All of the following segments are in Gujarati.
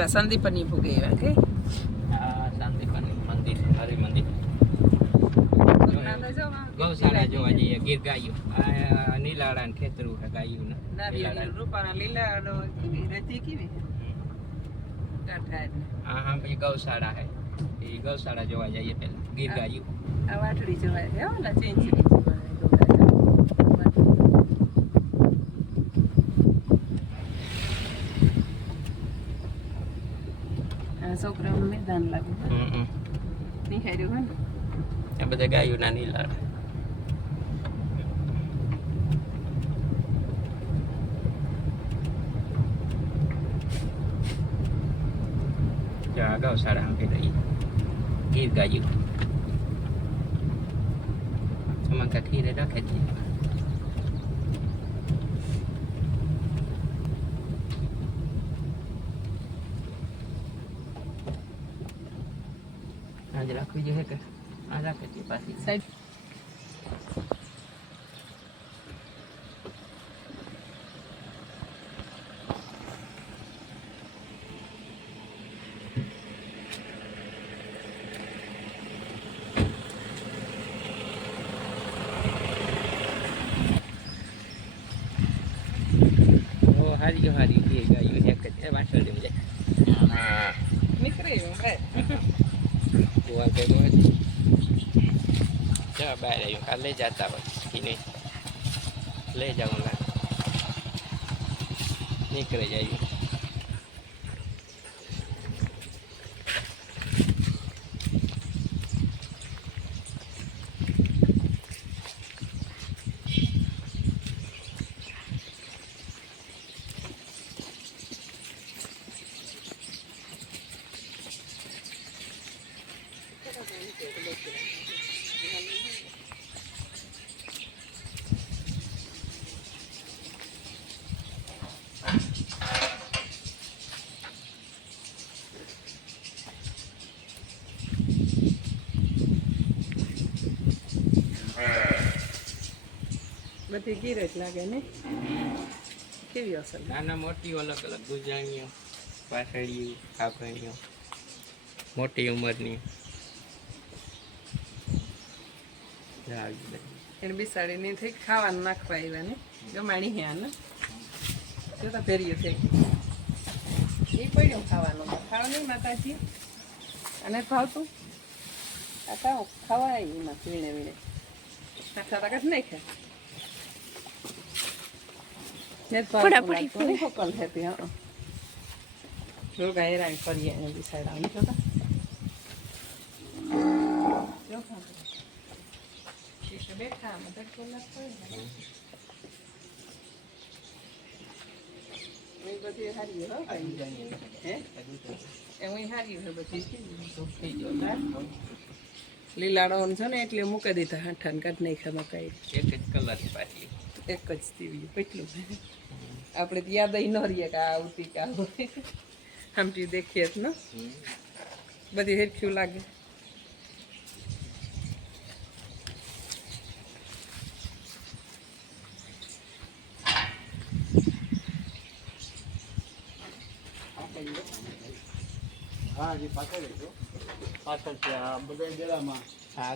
એવા સંદીપની ભૂગે એવા કે શાંતિપની મંદિર હરિ મંદિર ગૌશાળા જોવા જઈએ ગીર ગાયું નીલાડા ને ખેતરું છે ગાયું ને રૂપાના લીલાડો કેવી રેતી કેવી હા પછી ગૌશાળા હે એ ગૌશાળા જોવા જઈએ પેલા ગીર ગાયું આ વાટડી જોવાય છે ઓલા ચેન્જ છોકરાઓનું મેદાન લાગે નિહાર્યું હોય ને આ બધા ગાયું ના નીલાડા ગૌશાળા આપી દઈએ ગીર ગાયું એમાં કાંઈ ખીરે રાખે છે આજે રાખવી જોઈએ કે આ રાખે છે પાછી સાઈડ હારી ગીર ગાયું એક જ વાસળ જેવું જાય નીકળે જોવા ગયો ચા બહાર આવ્યું કાલે લઈ જતા હોય કે નહીં લઈ જવું લાગે નીકળે જાય બધી ગીર જ લાગે ને કેવી અસર નાના મોટી અલગ અલગ ગુજાણીઓ પાછળીઓ કાપણીઓ મોટી ઉંમરની એને બિસાડીને થઈ ખાવાનું નાખવા આવ્યા ને ગમાણી હે ને જોતા ફેર્યું થઈ એ પડ્યું ખાવાનું ખાવાનું માતાજી અને ભાવતું આ ખાવ ખાવાય એમાં વીણે વીણે આખા તક નહીં ખા પકલ હતી હા રોગા હેરાન કરીએ એને બિસાડા જોતા બેઠા બધી હારી હે એમ હારી બધી લીલાડો છે ને એટલે મૂકી દીધા હાઠાને કાઢ નાખ્યા મકાઈ એક જ કલર પાછી એક જ તીવ્યું કેટલું આપણે તો યાદ ન રહીએ કે આ આવતી કે આ આમથી દેખીએ જ ને બધી હેરખ્યું લાગે હા જે પાછળ પાછળ છે આ બધા ગેળામાં હા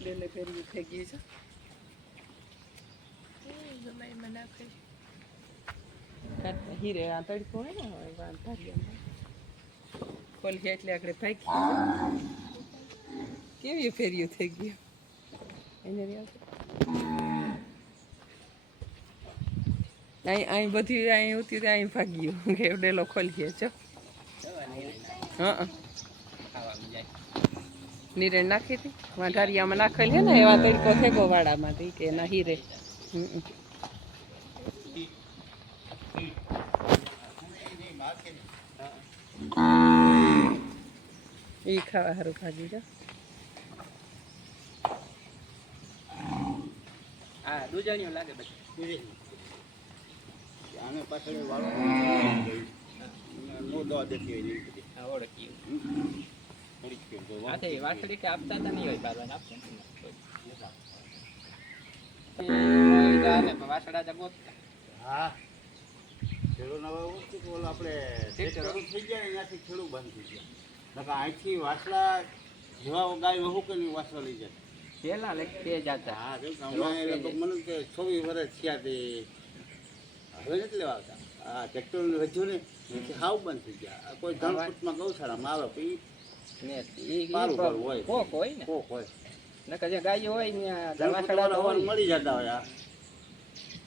ડેલે ફેરવી થઈ ગયું છે હીરે આ તડકો હોય ને ખોલી એટલે આપણે ભાગી કેવી ફેર્યું થઈ ગયું એને અહીં બધી અહીં ઉતી અહીં ભાગ્યું કે ડેલો ખોલીએ છો હા નીરે નાખી હતી વાઢારિયામાં નાખેલી હે ને એવા તડકો થેગો વાડામાંથી કે એના હીરે એ ખાવા સારું ભાગી જા હા દુજાણીઓ લાગે બધી આને પાછળ વાળો નો દવા દેતી હોય એવી બધી. હા, ઓળખ્યું. થોડીક કે જો આ તે વાછડી કે આપતા હતા નહીં હોય પારવાને આપશે ને. વાછડા તો ગોતતા. હા ખેડૂત હવે એવું છે કે ઓલો આપણે ટ્રેક્ટરો થઈ ગયા ને ત્યાંથી ખેડૂત બંધ થઈ ગયા. નકર અહીંથી વાસલા જેવા ગાય વહુ કે નહીં વાસલા લઈ જાય. પેલા લે તે જાતા. હા કેમ કે હમણાં એ લોકો મને કે 24 વર્ષ થયા તે હવે નથી લેવા આવતા. આ ટ્રેક્ટર વધ્યું ને એથી હાવ બંધ થઈ ગયા. આ કોઈ ધનપુટમાં ગૌશાળામાં આવે પછી ને ઈ પારું પારું હોય. કોક હોય ને. કોક હોય નકર જે ગાયો હોય ને ધનપુટ વાછડા તો વાળા હોય. મળી જતા હોય. આ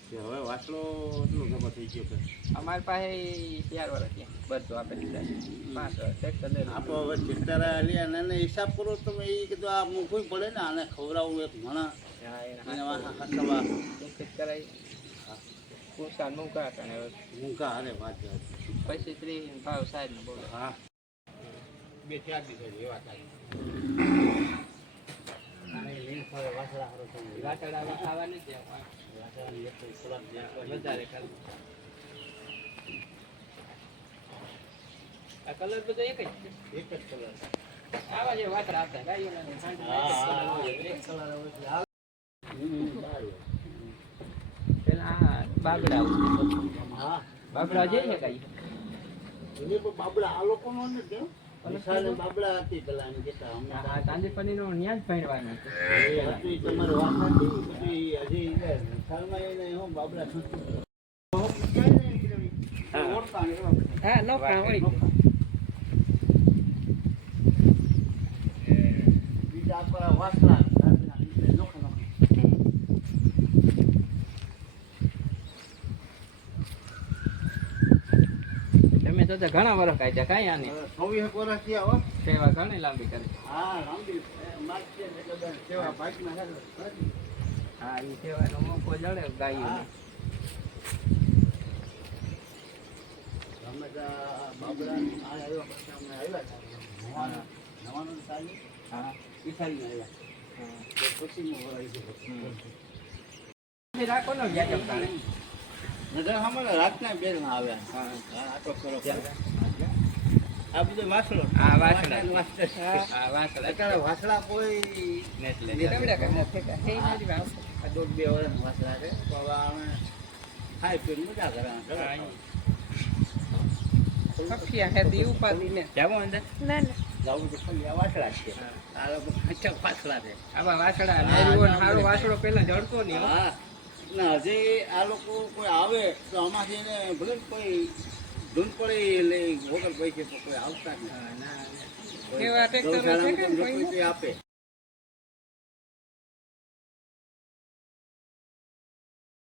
કે હવે વાસલો એટલો ગમો થઈ ગયો કે અમારી પાસે 4 વર્ષ છે બધું આપે દીધા 5 વર્ષ ટ્રેક્ટર લઈ આપણો હવે ટ્રેક્ટર લ્યા અને હિસાબ કરો તમે એ કીધું આ મૂકવું પડે ને આને ખવડાવવું એક મણા એને વાહા હટવા કરાય કુસા નુકા અને મૂંગા હારે વાત પછી 30 ભાવ સાહેબ ને બોલે. હા 2-4 દિવસ એવા થાય અને લીન ફરે વાસળા હારો થઈ વાછડા ખાવા નથી વાસળાની એક થોડાક વધારે ખાવું. આ કલર બધો એક જ છે. એક જ કલર આવા જે વાછડા આપતા ગાયોના ને સાંજના પેલા આ બાબડા હા બાબડા જે છે કઈ એને પણ બાબડા આ લોકોનો ને કેમ વિશાલ બાબડા હતી પેલા એમ કહેતા હમણાં આ ચાંદીપની નો ન્યાજ ભણવાનું છે. હતી તમારે વાત હતી પછી હજી વિશાલમાં એને હું બાબડા ઓળખાણ એવા બધા. હા નોખા હોય બીજા આપણા વાસળા નોખા નોખા તમે તો ઘણા વર્ષ કાઢ્યા કાંઈ આને 26 વર્ષ થયા હો. સેવા ઘણી લાંબી કરી. હા લાંબી માર્ચ છે એટલે બધા સેવા બાઇકમાં સાથે હા એ સેવાનો મોકો જડે ગાયોને. અમે બાબડા આ આવ્યા પછી અમે આવ્યા હતા નવાનું ચાલી હા પિસારીને આવ્યા હા. પછીનું વરાઈ ગયું રાખો ને ગયા જમતાને. નજર સામે રાતના બેરમાં આવ્યા હા આટો કરો આ બધું વાસળો આ વાછડા. વાસળા હા વાછડા અત્યારે વાસળા કોઈ ને એટલે લીમડા કરના ફેંકા હે નથી વાવતો. 1.5-2 વર્ષ વાસળા છે તો હવે અમે ખાઈ પીને મજા કરવાના પક્ષિયા હે દી ઉપાડી ને જાવો અંદર. ના ના જવું તો ખાલી આ વાસળા જ છે આ લોકો ખાચા વાસળા છે આવા વાછડા નેરીઓ ને હારો વાછડો પેલા જડતો નહીં હો. હા ના હજી આ લોકો કોઈ આવે તો આમાંથી એને ભલે કોઈ ધૂન પડે એટલે વગર પૈસે તો કોઈ આવતા જ હા, ના, ના. નથી કેવા ટ્રેક્ટરો છે કે કોઈ કોઈ આપે